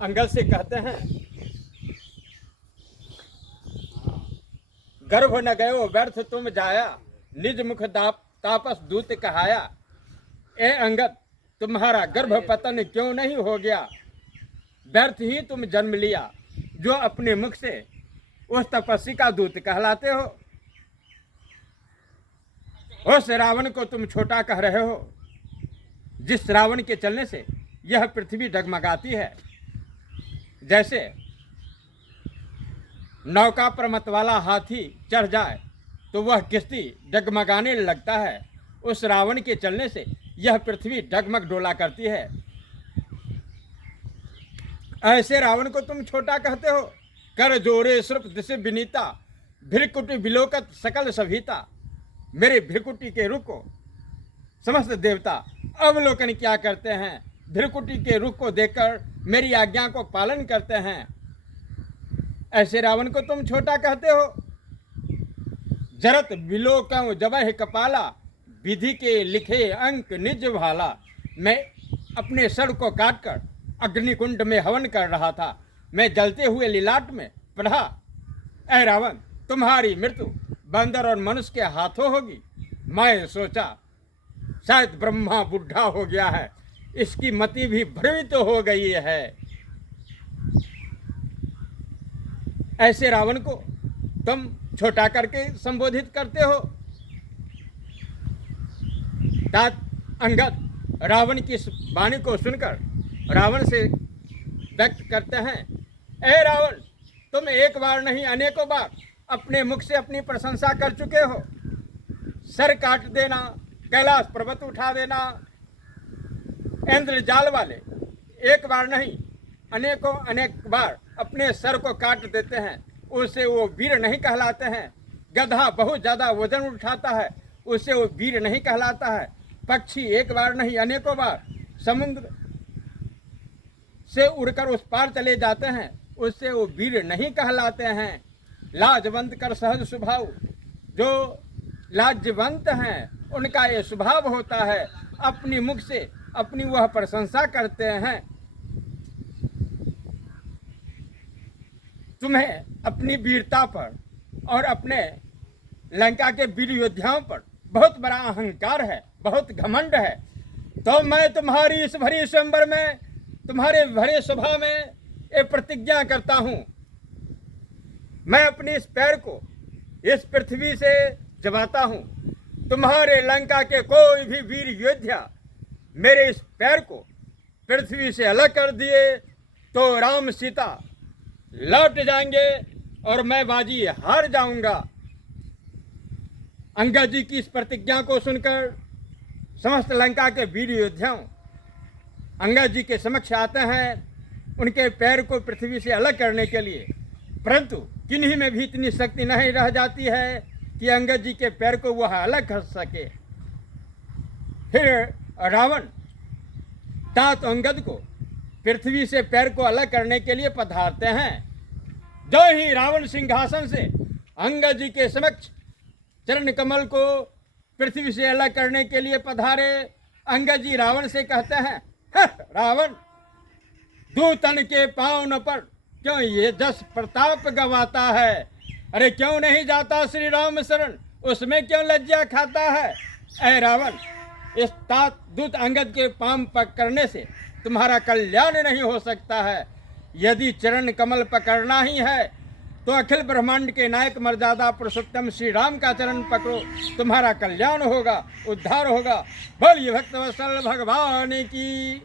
अंगद से कहते हैं, गर्भ न गयो व्यर्थ तुम जाया, निज मुख तापस दूत कहाया। ए अंगद, तुम्हारा गर्भ पतन क्यों नहीं हो गया? व्यर्थ ही तुम जन्म लिया, जो अपने मुख से उस तपस्वी का दूत कहलाते हो। उस रावण को तुम छोटा कह रहे हो, जिस रावण के चलने से यह पृथ्वी डगमगाती है। जैसे नौका पर मतवाला हाथी चढ़ जाए तो वह किश्ती डगमगाने लगता है, उस रावण के चलने से यह पृथ्वी डगमग डोला करती है। ऐसे रावण को तुम छोटा कहते हो। कर जोरे सुरप दिशे विनीता, भृकुटी विलोकत सकल सभीता। मेरे भृकुटी के रुख को समस्त देवता अवलोकन क्या करते हैं, भृकुटी के रुख को देखकर मेरी आज्ञा को पालन करते हैं। ऐसे रावण को तुम छोटा कहते हो। जरत विलोकं जबह कपाला, विधि के लिखे अंक निज भाला। मैं अपने सर को काटकर अग्निकुंड में हवन कर रहा था, मैं जलते हुए लिलाट में पढ़ा, ऐ रावण, तुम्हारी मृत्यु बंदर और मनुष्य के हाथों होगी। मैं सोचा शायद ब्रह्मा बुढ़ा हो गया है, इसकी मति भी भ्रमित हो गई है। ऐसे रावण को तुम छोटा करके संबोधित करते हो। तात अंगद रावण की इस वाणी को सुनकर रावण से व्यक्त करते हैं, ए रावण, तुम एक बार नहीं अनेकों बार अपने मुख से अपनी प्रशंसा कर चुके हो। सर काट देना, कैलाश पर्वत उठा देना, इंद्रजाल वाले एक बार नहीं अनेकों अनेक बार अपने सर को काट देते हैं, उससे वो वीर नहीं कहलाते हैं। गधा बहुत ज़्यादा वजन उठाता है, उससे वो वीर नहीं कहलाता है। पक्षी एक बार नहीं अनेकों बार समुद्र से उड़कर उस पार चले जाते हैं, उससे वो वीर नहीं कहलाते हैं। लाजवंत कर सहज स्वभाव, जो लाजवंत हैं उनका ये स्वभाव होता है, अपनी मुख से अपनी वह प्रशंसा करते हैं। तुम्हें अपनी वीरता पर और अपने लंका के वीर योद्धाओं पर बहुत बड़ा अहंकार है, बहुत घमंड है। तो मैं तुम्हारी इस भरी स्वयंवर में, तुम्हारे भरे सभा में ये प्रतिज्ञा करता हूँ, मैं अपने इस पैर को इस पृथ्वी से जमाता हूँ। तुम्हारे लंका के कोई भी वीर योद्धा मेरे इस पैर को पृथ्वी से अलग कर दिए तो राम सीता लौट जाएंगे और मैं बाजी हार जाऊंगा। अंगद जी की इस प्रतिज्ञा को सुनकर समस्त लंका के वीर योद्धाओं अंगद जी के समक्ष आते हैं, उनके पैर को पृथ्वी से अलग करने के लिए। परंतु किन्हीं में भी इतनी शक्ति नहीं रह जाती है कि अंगद जी के पैर को वह अलग कर सके। फिर रावण तात अंगद को पृथ्वी से पैर को अलग करने के लिए पधारते हैं। जो ही रावण सिंहासन से अंगद जी के समक्ष चरण कमल को पृथ्वी से अलग करने के लिए पधारे, अंगद जी रावण से कहते हैं, रावण, दूतन के पाँव पर क्यों ये जस प्रताप गवाता है? अरे क्यों नहीं जाता श्री राम शरण, उसमें क्यों लज्जा खाता है? ऐ रावण, इस तात दूत अंगद के पाँव पकड़ने से तुम्हारा कल्याण नहीं हो सकता है। यदि चरण कमल पकड़ना ही है तो अखिल ब्रह्मांड के नायक मर्यादा पुरुषोत्तम श्री राम का चरण पकड़ो, तुम्हारा कल्याण होगा, उद्धार होगा। बोलिए भक्तवत्सल भगवान की।